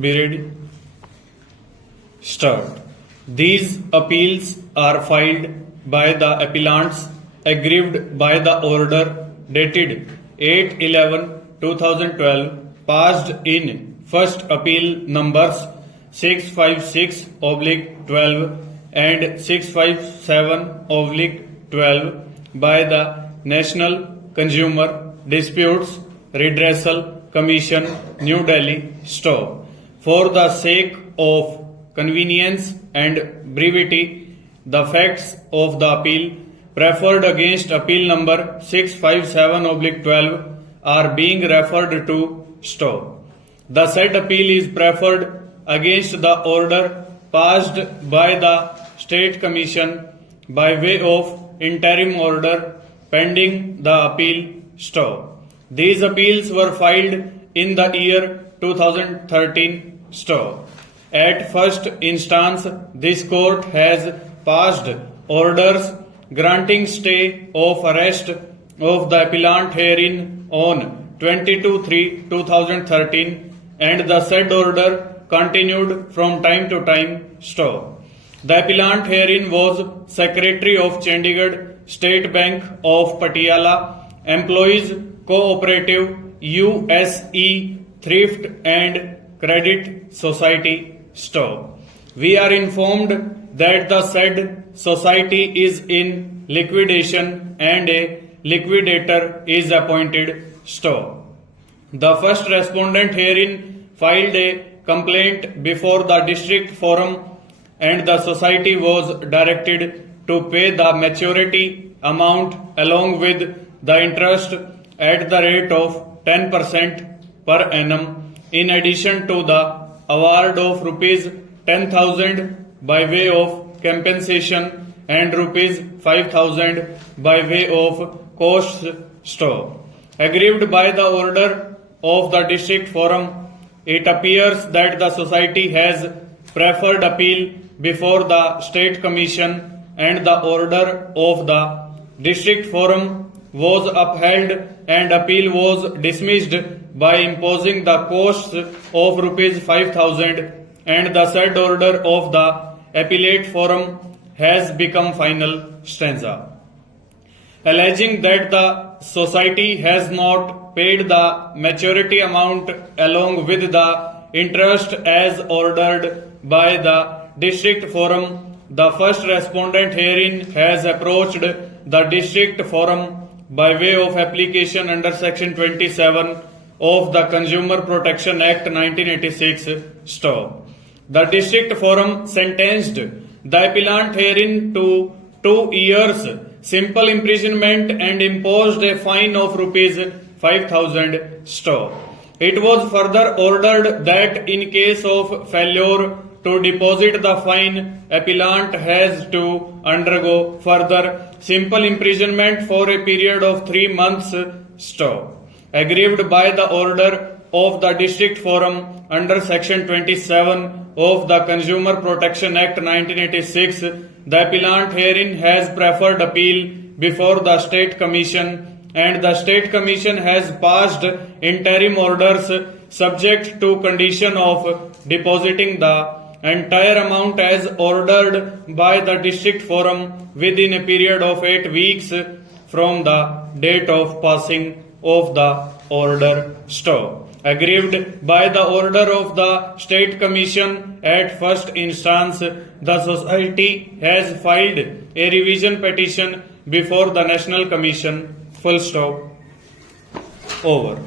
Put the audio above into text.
Be ready. Start. These appeals are filed by the appellants aggrieved by the order dated 8/11/2012 passed in first appeal numbers 656/12 and 657/12 by the National Consumer Disputes Redressal Commission, New Delhi. Stop. For the sake of convenience and brevity, the facts of the appeal preferred against appeal number 657/12 are being referred to. Stop. The said appeal is preferred against the order passed by the State Commission by way of interim order pending the appeal. Stop. These appeals were filed in the year 2013. Stop. At first instance, this court has passed orders granting stay of arrest of the appellant herein on 22/3/2013 and the said order continued from time to time. Stop. The appellant herein was Secretary of Chandigarh State Bank of Patiala, Employees Cooperative USE Thrift and Credit Society. Stop. We are informed that the said society is in liquidation and a liquidator is appointed. Stop. The first respondent herein filed a complaint before the district forum and the society was directed to pay the maturity amount along with the interest at the rate of 10% per annum, in addition to the award of rupees 10,000 by way of compensation and rupees 5,000 by way of costs. Stop. Aggrieved by the order of the district forum, it appears that the society has preferred appeal before the State Commission and the order of the district forum was upheld and appeal was dismissed by imposing the costs of rupees 5,000 and the said order of the appellate forum has become final. Stanza. Alleging that the society has not paid the maturity amount along with the interest as ordered by the district forum, the first respondent herein has approached the district forum by way of application under section 27 of the Consumer Protection Act 1986. Stop. The district forum sentenced the appellant herein to 2 years simple imprisonment and imposed a fine of rupees 5,000. Stop. It was further ordered that in case of failure to deposit the fine, appellant has to undergo further simple imprisonment for a period of 3 months. Stop. Aggrieved by the order of the district forum under section 27 of the Consumer Protection Act 1986, the appellant herein has preferred appeal before the State Commission and the State Commission has passed interim orders subject to condition of depositing the entire amount as ordered by the district forum within a period of 8 weeks from the date of passing of the order. Stop. Aggrieved by the order of the State Commission at first instance, the society has filed a revision petition before the National Commission. Full stop. Over.